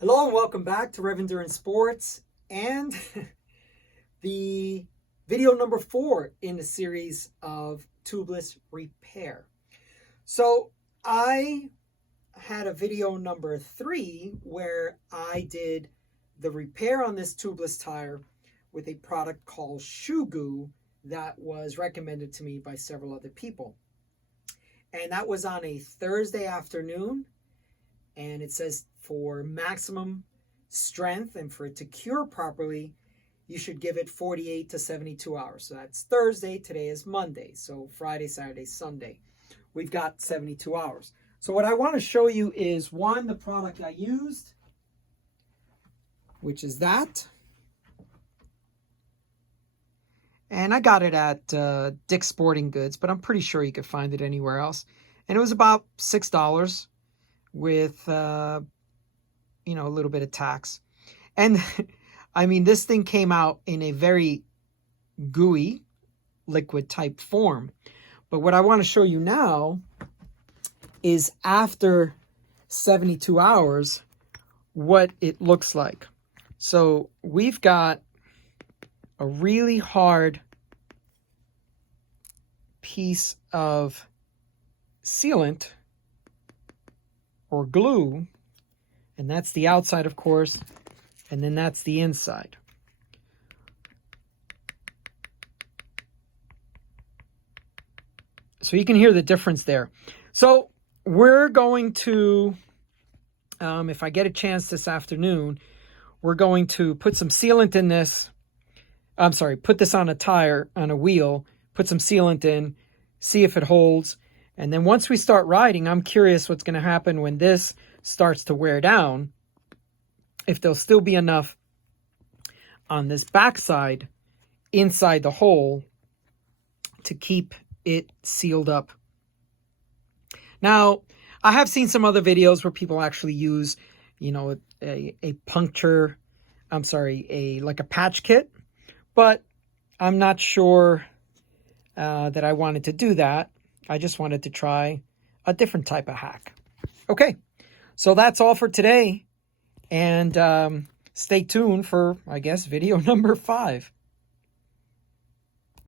Hello and welcome back to Rev Endurance Sports and the video number 4 in the series of tubeless repair. So I had a video number 3 where I did the repair on this tubeless tire with a product called Shoe Goo that was recommended to me by several other people. And that was on a Thursday afternoon. And it says for maximum strength and for it to cure properly, you should give it 48 to 72 hours. So that's Thursday. Today is Monday. So Friday, Saturday, Sunday. We've got 72 hours. So what I want to show you is, one, the product I used, which is that. And I got it at Dick's Sporting Goods, but I'm pretty sure you could find it anywhere else. And it was about $6 with, a little bit of tax. And I mean, this thing came out in a very gooey liquid type form. But what I want to show you now is after 72 hours, what it looks like. So we've got a really hard piece of sealant or glue, and that's the outside, of course, and then that's the inside. So you can hear the difference there. So we're going to, if I get a chance this afternoon, we're going to put some sealant in this. Put this on a tire, on a wheel, put some sealant in, see if it holds. And then once we start riding, I'm curious what's going to happen when this starts to wear down, if there'll still be enough on this backside inside the hole to keep it sealed up. Now, I have seen some other videos where people actually use, a puncture, like a patch kit, but I'm not sure that I wanted to do that. I just wanted to try a different type of hack. Okay, so that's all for today. And stay tuned for, I guess, video number 5.